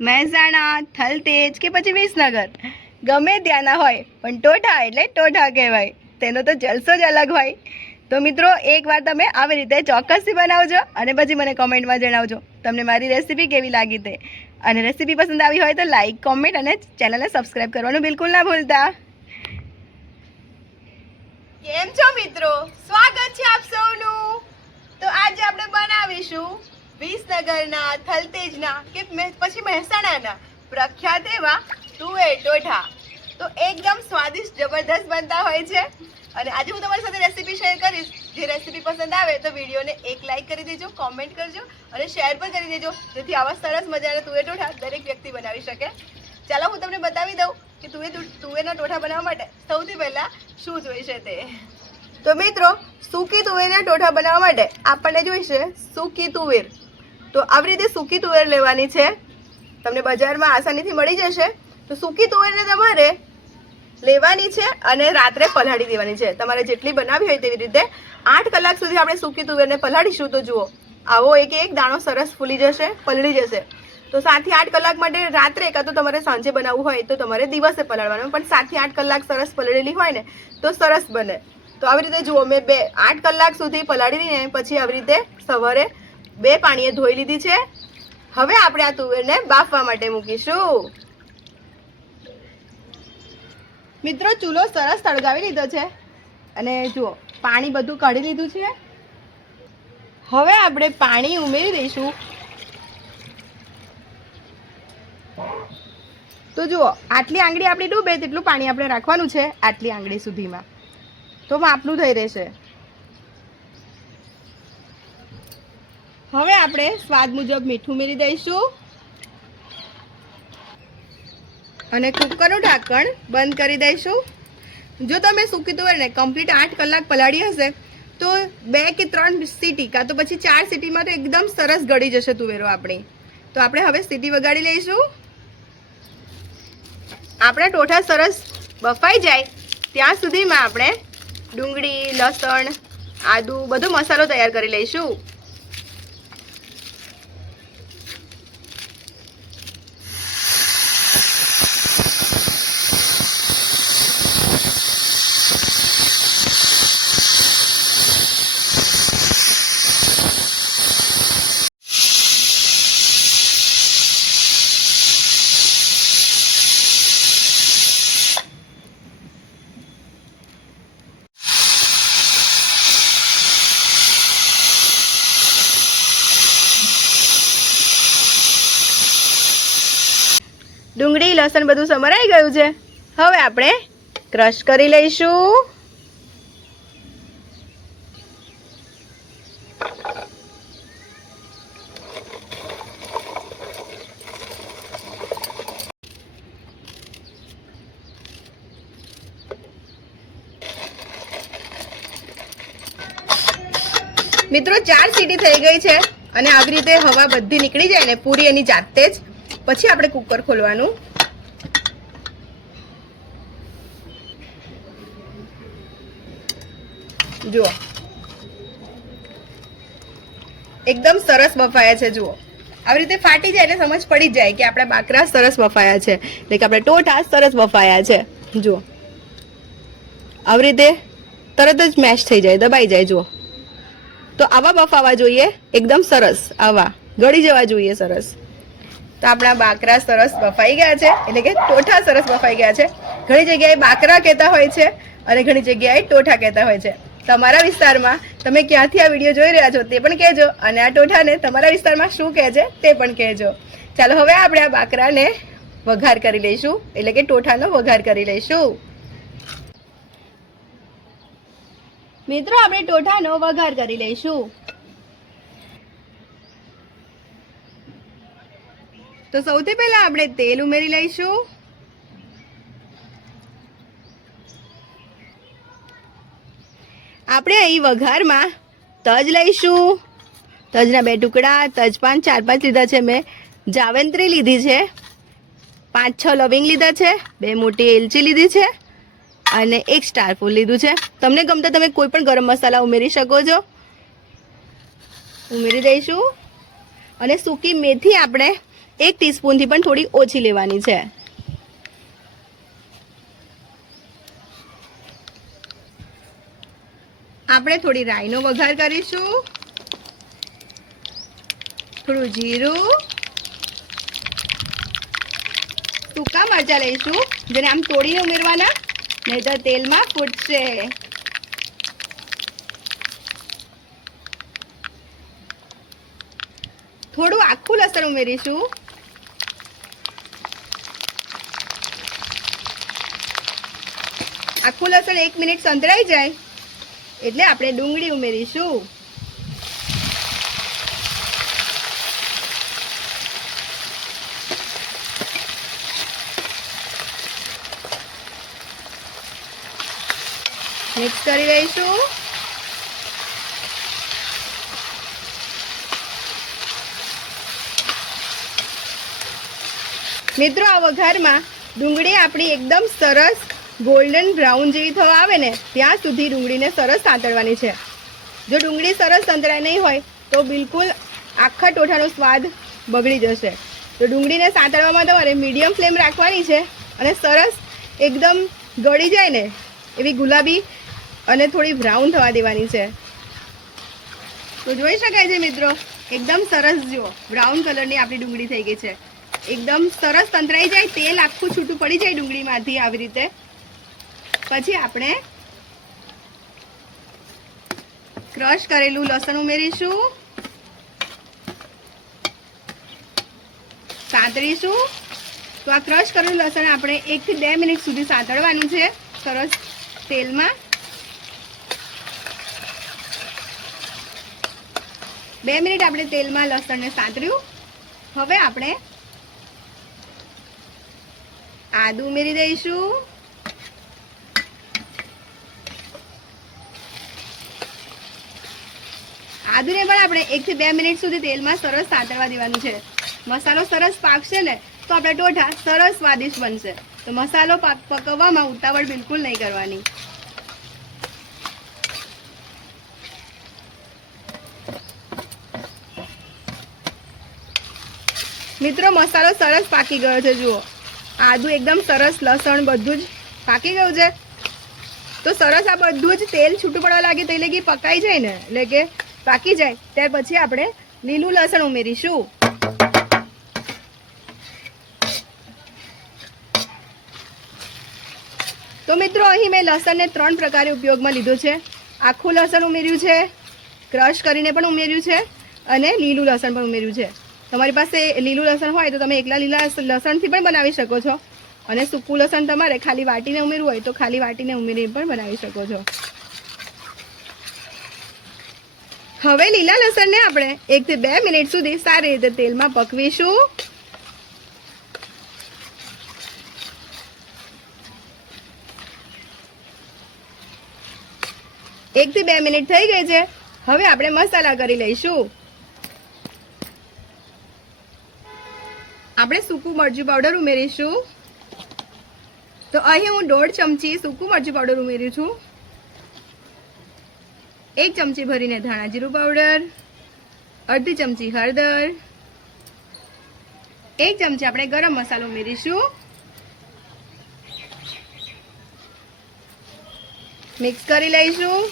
મહેસાણા, થલતેજ કે પછી વિસનગર, ગમે ત્યાંના હોય પણ ટોઠા એટલે ટોઠા કહેવાય. તેનો તો જલસો જ અલગ હોય. તો મિત્રો એકવાર તમે આવી રીતે ચોક્કસથી બનાવજો અને પછી મને કોમેન્ટમાં જણાવજો તમને મારી રેસીપી કેવી લાગી તે. અને રેસીપી પસંદ આવી હોય તો લાઈક, કોમેન્ટ અને ચેનલને સબસ્ક્રાઈબ કરવાનું બિલકુલ ના ભૂલતા. કેમ છો મિત્રો? સ્વાગત છે આપ સૌનું. તો આજે આપણે બનાવીશું વિસનગરના, થલતેજના કે પછી મહેસાણાના પ્રખ્યાત એવા તુવેર ટોઠા. તો એકદમ સ્વાદિષ્ટ જબરદસ્ત બનતા હોય છે. અને આજે હું તમારી સાથે રેસીપી શેર કરીશ. જે રેસીપી પસંદ આવે તો વિડીયોને એક લાઈક કરી દેજો, કોમેન્ટ કરજો અને શેર પણ કરી દેજો, જેથી આવા સરસ મજાના તુવેર ટોઠા દરેક વ્યક્તિ બનાવી શકે. ચાલો હું તમને બતાવી દઉં કે તુવેરના ટોઠા બનાવવા માટે સૌથી પહેલાં શું જોઈશે તે. તો મિત્રો, સૂકી તુવેરના ટોઠા બનાવવા માટે આપણને જોઈશે સૂકી તુવેર. તો આવી રીતે સૂકી તુવેર લેવાની છે. તમને બજારમાં આસાનીથી મળી જશે. તો સૂકી તુવેરને તમારે લેવાની છે અને રાત્રે પલાળી દેવાની છે. તમારે જેટલી બનાવી હોય તેવી રીતે 8 કલાક સુધી આપણે સૂકી તુવેરને પલાળીશું. તો જુઓ, આવો એક દાણો સરસ ફૂલી જશે, પલળી જશે. તો 7 થી 8 કલાક માટે રાત્રે, કાં તો તમારે સાંજે બનાવવું હોય તો તમારે દિવસે પલાળવાનું, પણ 7 થી 8 કલાક સરસ પલળેલી હોય ને તો સરસ બને. તો આવી રીતે જુઓ, મેં 8 કલાક સુધી પલાળીને પછી આવી રીતે સવારે 2 પાણીએ ધોઈ લીધી છે. હવે આપણે આ તુવેરને બાફવા માટે મૂકીશું. મિત્રો, ચૂલો સરસ સળગાવી લીધો છે અને જુઓ પાણી બધું કાઢી લીધું છે. હવે આપણે પાણી ઉમેરી દઈશું. તો જુઓ, આટલી આંગળી આપણી ડૂબે તેટલું પાણી આપણે રાખવાનું છે. આટલી આંગળી સુધીમાં તો માપનું થઈ રહેશે. હવે આપણે સ્વાદ મુજબ મીઠું ઉમેરી દઈશું અને કુકરનું ઢાંકણ બંધ કરી દઈશું. જો તમે સૂકી તુવેરને કમ્પ્લીટ 8 કલાક પલાળી હશે તો 2 કે 3 સીટી કાં તો પછી 4 સીટીમાં તો એકદમ સરસ ગળી જશે તુવેરો આપણી. તો આપણે હવે સીટી વગાડી લઈશું. આપણા ટોઠા સરસ બફાઈ જાય ત્યાં સુધીમાં આપણે ડુંગળી, લસણ, આદુ બધો મસાલો તૈયાર કરી લઈશું. ડુંગળી, લસણ બધું સમારાઈ ગયું છે. હવે આપણે ક્રશ કરી લઈશું. મિત્રો, 4 સીટી થઈ ગઈ છે અને આવી રીતે હવા બધી નીકળી જાય ને પૂરી એની જાતે જ, પછી આપણે કુકર ખોલવાનું. જુઓ, એકદમ સરસ બફાયા છે. જુઓ, આવી રીતે ફાટી જાય એટલે સમજ પડી જાય કે આપણા બાકરા સરસ બફાયા છે, એટલે કે આપણા ટોઠા સરસ બફાયા છે. જુઓ, આવી રીતે તરત જ મેશ થઈ જાય, દબાઈ જાય. જુઓ, તો આવા બફાવા જોઈએ, એકદમ સરસ આવા ગળી જવા જોઈએ સરસ. તો આપણા બાકરા સરસ બફાઈ ગયા છે, એટલે કે ટોઠા સરસ બફાઈ ગયા છે. ઘણી જગ્યાએ બાકરા કહેતા હોય છે અને ઘણી જગ્યાએ ટોઠા કહેતા હોય છે. તમારા વિસ્તારમાં તમે ક્યાંથી આ વિડીયો જોઈ રહ્યા છો તે પણ કહેજો અને આ ટોઠાને તમારા વિસ્તારમાં શું કહે છે તે પણ કહેજો. ચાલો હવે આપણે આ બાકરાને વઘાર કરી લઈશું, એટલે કે ટોઠાનો વઘાર કરી લઈશું. મિત્રો, આપણે ટોઠાનો વઘાર કરી લઈશું. તો સૌથી પહેલા આપણે તેલ ઉમેરી લઈશું. આપણે અહીં વઘારમાં તજ લઈશું. તજના 2 ટુકડા, તજપાન 4-5 લીધા છે મેં, જાવેત્રી લીધી છે, 5-6 લવિંગ લીધા છે, 2 મોટી એલચી લીધી છે અને 1 સ્ટાર ફૂલ લીધું છે. તમને ગમતા તમે કોઈ પણ ગરમ મસાલા ઉમેરી શકો છો. ઉમેરી દઈશું અને સૂકી મેથી આપણે 1 ટીસ્પૂનથી પણ થોડી ઓછી લેવાની છે. આપણે થોડી રાઈનો વઘાર કરીશું, થોડું જીરું, સૂકા મરચાં લઈશું જેને આમ તોડીને ઉમેરવાના, નહીં તો તેલમાં ફૂટશે. થોડું આખું લસણ ઉમેરીશું. આખું લસણ 1 મિનિટ સંતળાઈ જાય એટલે આપણે ડુંગળી ઉમેરીશું. મિક્સ કરી લઈશું. મિત્રો, આ વઘારમાં ડુંગળી આપણી એકદમ સરસ ગોલ્ડન બ્રાઉન જેવી થવા આવે ને ત્યાં સુધી ડુંગળીને સરસ સાંતળવાની છે. જો ડુંગળી સરસ સંતળાઈ નહીં હોય તો બિલકુલ આખા ટોઠાનો સ્વાદ બગડી જશે. તો ડુંગળીને સાંતળવામાં તમારે મીડિયમ ફ્લેમ રાખવાની છે અને સરસ એકદમ ગળી જાય ને એવી ગુલાબી અને થોડી બ્રાઉન થવા દેવાની છે. તો જોઈ શકાય છે મિત્રો, એકદમ સરસ જો બ્રાઉન કલરની આપણી ડુંગળી થઈ ગઈ છે. એકદમ સરસ સંતળાઈ જાય, તેલ આખું છૂટું પડી જાય ડુંગળીમાંથી આવી રીતે. પછી આપણે ક્રશ કરેલું લસણ ઉમેરીશું, સાંતળીશું. તો આ ક્રશ કરેલું લસણ આપણે 1 થી 2 મિનિટ સુધી સાંતળવાનું છે સરસ તેલમાં. 2 મિનિટ આપણે તેલમાં લસણને સાંતળ્યું. હવે આપણે આદુ ઉમેરી દઈશું. આદુને પણ આપણે 1 થી 2 મિનિટ સુધી તેલમાં સરસ સાંતળવા દેવાનું છે. મસાલો સરસ પાકશે ને તો આપણા ટોઠા સરસ સ્વાદિષ્ટ બનશે. તો મસાલો પકવવામાં ઉતાવળ બિલકુલ નહીં કરવાની. મિત્રો, મસાલો સરસ પાકી ગયો છે. જુઓ, આદુ એકદમ સરસ, લસણ બધું જ પાકી ગયું છે. તો સરસ આ બધું જ તેલ છૂટું પડવા લાગે તો એટલે પકાઈ જાય ને, એટલે કે પાકી જાય ત્યાર પછી આપણે લીલું લસણ ઉમેરીશું. તો મિત્રો, અહીં મેં લસણને 3 પ્રકારે ઉપયોગમાં લીધું છે. આખું લસણ ઉમેર્યું છે, ક્રશ કરીને પણ ઉમેર્યું છે અને લીલું લસણ પણ ઉમેર્યું છે. તમારી પાસે લીલું લસણ હોય તો તમે એકલા લીલા લસણથી પણ બનાવી શકો છો અને સૂકું લસણ તમારે ખાલી વાટીને ઉમેરવું હોય તો ખાલી વાટીને ઉમેરીને પણ બનાવી શકો છો. હવે લીલા લસણને આપણે 1 થી 2 મિનિટ સુધી સારી રીતે તેલમાં પકવીશું. એક થી 2 મિનિટ થઈ ગઈ છે. હવે આપણે મસાલા કરી લઈશું. આપણે સૂકું મરચું પાવડર ઉમેરીશું. તો અહીં હું 1.5 ચમચી સૂકું મરચું પાવડર ઉમેર્યું છું. 1 ચમચી ભરીને ધાણા જીરું પાવડર, અડધી ચમચી હળદર, 1 ચમચી આપણે ગરમ મસાલો ઉમેરીશું. મિક્સ કરી લઈશું.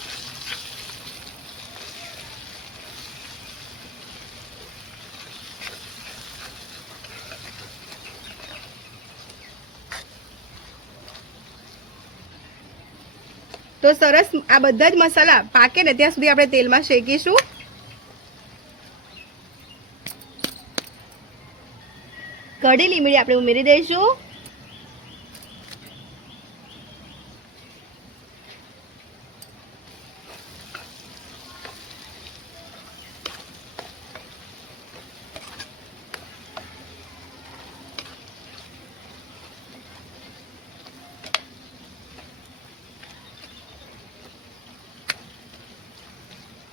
તો સરસ આ બધા જ મસાલા પાકે ને ત્યાં સુધી આપણે તેલમાં શેકીશું. કઢી લીમડી આપણે ઉમેરી દઈશું.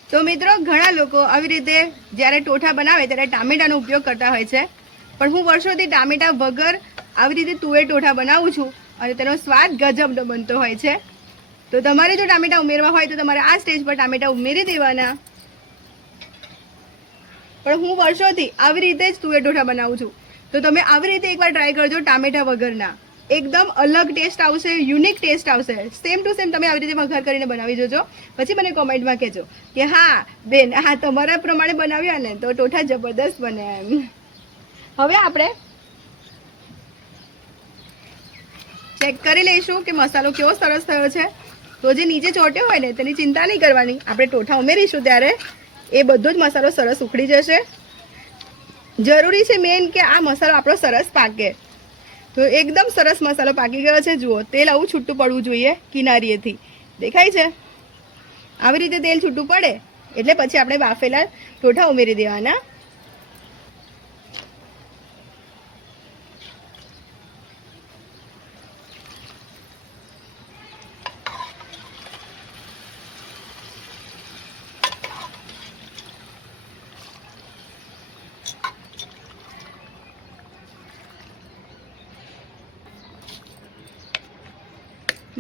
તો મિત્રો, ઘણા લોકો આવી રીતે જ્યારે ટોઠા બનાવે ત્યારે ટામેટાનો ઉપયોગ કરતા હોય છે, પણ હું વર્ષોથી ટામેટા વગર આવી રીતે તુવેર ટોઠા બનાવું છું અને તેનો સ્વાદ ગજબનો બનતો હોય છે. તો તમારે જો ટામેટા ઉમેરવા હોય તો તમારે આ સ્ટેજ પર ટામેટા ઉમેરી દેવાના. પણ હું વર્ષોથી આવી રીતે જ તુવેર ટોઠા બનાવું છું. તો તમે આવી રીતે એકવાર ટ્રાય કરજો ટામેટા વગરના. એકદમ અલગ ટેસ્ટ આવશે, યુનિક ટેસ્ટ આવશે. સેમ ટુ સેમ તમે આવી રીતે વઘાર કરીને બનાવી જોજો. પછી મને કોમેન્ટમાં કહેજો કે હા બેન, હા તમારા પ્રમાણે બનાવ્યા ને તો ટોઠા જબરદસ્ત બને એમ. હવે આપણે ચેક કરી લઈશું કે મસાલો કેવો સરસ થયો છે. તો જે નીચે ચોટ્યો હોય ને તેની ચિંતા નહીં કરવાની. આપણે ટોઠા ઉમેરીશું ત્યારે એ બધો જ મસાલો સરસ ઉખડી જશે. જરૂરી છે મેન કે આ મસાલો આપણો સરસ પાકે. તો એકદમ સરસ મસાલો પાકી ગયો છે. જુઓ, તેલ આવું છૂટું પડવું જોઈએ કિનારીએથી. દેખાય છે? આવી રીતે તેલ છૂટું પડે એટલે પછી આપણે બાફેલા ટોઠા ઉમેરી દેવાના.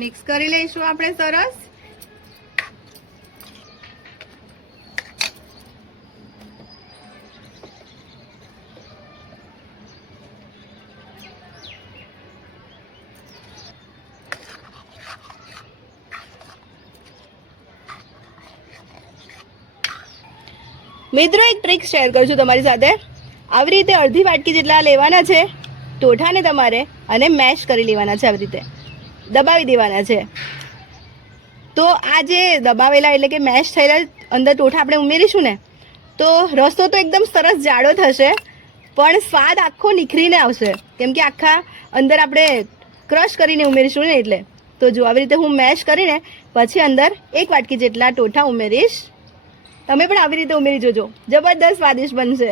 મિક્સ કરી લઈશું આપણે સરસ. મિત્રો એક ટ્રીક શેર કરું છું તમારી સાથે. આવી રીતે અડધી વાટકી જેટલા લેવાના છે ટોઠાને તમારે, અને મેશ કરી લેવાના છે. આવી રીતે દબાવી દેવાના છે. તો આ જે દબાવેલા એટલે કે મેશ થયેલા અંદર ટોઠા આપણે ઉમેરીશું ને તો રસ્તો તો એકદમ સરસ જાડો થશે, પણ સ્વાદ આખો નિખરીને આવશે. કેમ કે આખા અંદર આપણે ક્રશ કરીને ઉમેરીશું ને એટલે. તો જો આવી રીતે હું મેશ કરીને પછી અંદર એક વાટકી જેટલા ટોઠા ઉમેરીશ. તમે પણ આવી રીતે ઉમેરી જોજો, જબરદસ્ત સ્વાદિષ્ટ બનશે.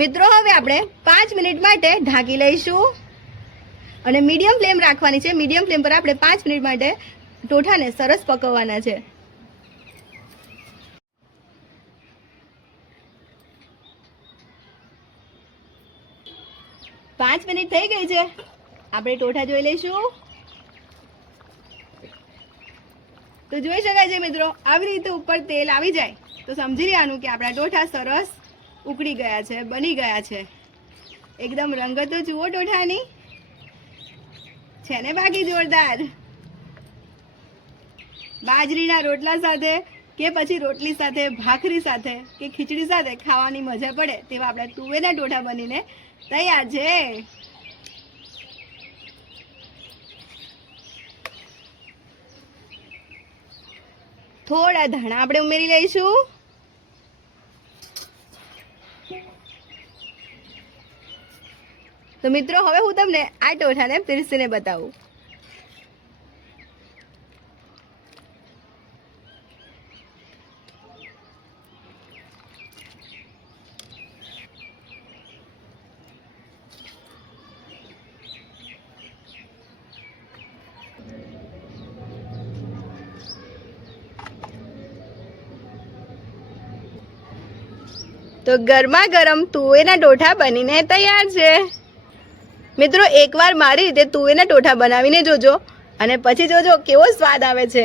મિત્રો હવે આપણે 5 મિનિટ માટે ઢાંકી લઈશું અને મીડિયમ ફ્લેમ રાખવાની છે. મીડિયમ ફ્લેમ પર આપણે 5 મિનિટ માટે ટોઠાને સરસ પકવવાના છે. પાંચ મિનિટ થઈ ગઈ છે. આપણે ટોઠા જોઈ લઈશું. તો જોઈ શકાય છે મિત્રો, આવી રીતે ઉપર તેલ આવી જાય તો સમજી લેવાનું કે આપણા ટોઠા સરસ ઉકળી ગયા છે, બની ગયા છે. એકદમ રંગત તો જુઓ ટોઠાની, છે ને બાકી જોરદાર. બાજરીના રોટલા સાથે કે પછી રોટલી સાથે, ભાખરી સાથે કે ખીચડી સાથે ખાવાની મજા પડે તેવા આપણા તુવેરના ટોઠા બનીને તૈયાર છે. થોડા ધાણા આપણે ઉમેરી લઈશું. તો મિત્રો હવે હું તમને આ ટોઠાને પીરસીને બતાવું. તો ગરમા ગરમ તુવેરના ટોઠા બનીને તૈયાર છે. મિત્રો એકવાર મારી રીતે તુવેરના ટોઠા બનાવીને જોજો અને પછી જોજો કેવો સ્વાદ આવે છે.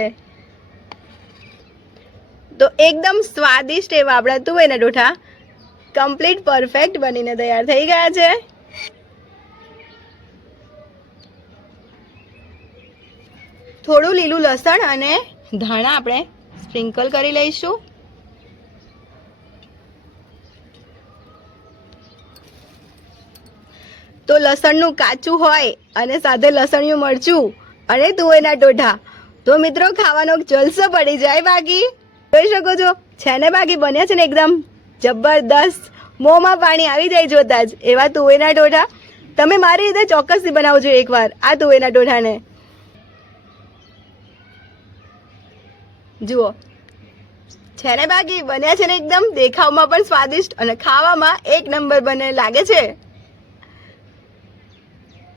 તો એકદમ સ્વાદિષ્ટ એવા આપણા તુવેરના ટોઠા કમ્પ્લીટ પરફેક્ટ બનીને તૈયાર થઈ ગયા છે. થોડું લીલું લસણ અને ધાણા આપણે સ્પ્રિંકલ કરી લઈશું. તો લસણનું કાચું હોય અને સાથે લસણિયું મરચું અને તુવેરના ટોઠા, તો મિત્રો ખાવાનો જલસો પડી જાય. બાકી જોઈ શકો છો છે ને બાકી બન્યા છે ને એકદમ જબરદસ્ત મોંમાં પાણી આવી જાય જોતા જ એવા તુવેરના ઢોઢા તમે મારી રીતે ચોક્કસથી બનાવજો એકવાર આ તુવેરના ઢોઢાને. જુઓ છે ને બાકી બન્યા છે ને એકદમ દેખાવમાં પણ સ્વાદિષ્ટ અને ખાવામાં એક નંબર બને લાગે છે.